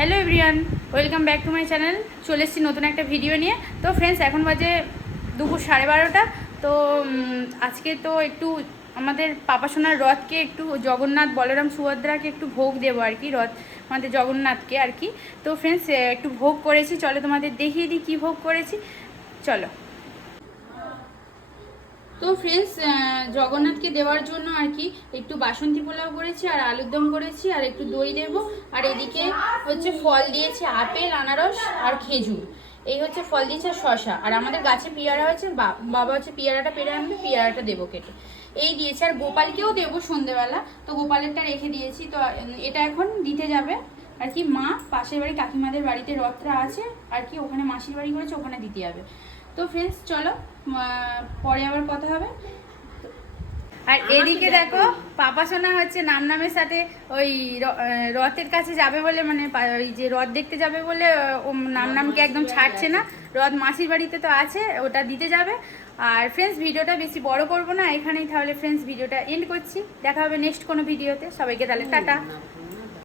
Hello everyone welcome back to my channel চলে এসেছি নতুন একটা ভিডিও নিয়ে। তো ফ্রেন্ডস এখন বাজে দুপুর সাড়ে বারোটা। তো আজকে তো একটু আমাদের পাপাসোনার রথকে একটু জগন্নাথ বলরাম সুভদ্রাকে একটু ভোগ দেবো আর কি, রথ, আমাদের জগন্নাথকে আর কি। তো ফ্রেন্ডস একটু ভোগ করেছি। চলো তোমাদের দেখিয়ে দিই কী ভোগ করেছি। চলো। তো ফ্রেন্ডস জগন্নাথকে দেওয়ার জন্য আর কি একটু বাসন্তী পোলাও করেছি, আর আলুর দম করেছি, আর একটু দই দেব, আর এদিকে হচ্ছে ফল দিয়েছে আপেল, আনারস, আর খেজুর। এই হচ্ছে ফল দিয়েছে আর শশা আর আমাদের গাছে পিয়ারা হয়েছে বাবা হচ্ছে পিয়ারাটা পেরে আনবে, পিয়ারাটা দেবো কেটে। এই দিয়েছে, আর গোপালকেও দেবো সন্ধেবেলা, তো গোপালেরটা রেখে দিয়েছি, তো এটা এখন দিতে যাবে। আর কি মা, পাশের বাড়ি কাকিমাদের বাড়িতে রথটা আছে, আর কি ওখানে মাসির বাড়ি করেছে, ওখানে দিতে যাবে। তো ফ্রেন্ডস চলো পরে আবার কথা হবে। আর এদিকে দেখো পাপা সোনা হচ্ছে নাম নামের সাথে ওই রথের কাছে যাবে বলে মানে ওই যে রথ দেখতে যাবে বলে ও নাম নামকে একদম ছাড়ছে না। রথ মাসির বাড়িতে তো আছে ওটা দিতে যাবে। আর ফ্রেন্ডস ভিডিওটা বেশি বড় করব না এখানেই তাহলে ফ্রেন্ডস ভিডিওটা এন্ড করছি। দেখা হবে নেক্সট কোনো ভিডিওতে সবাইকে তাহলে টাটা।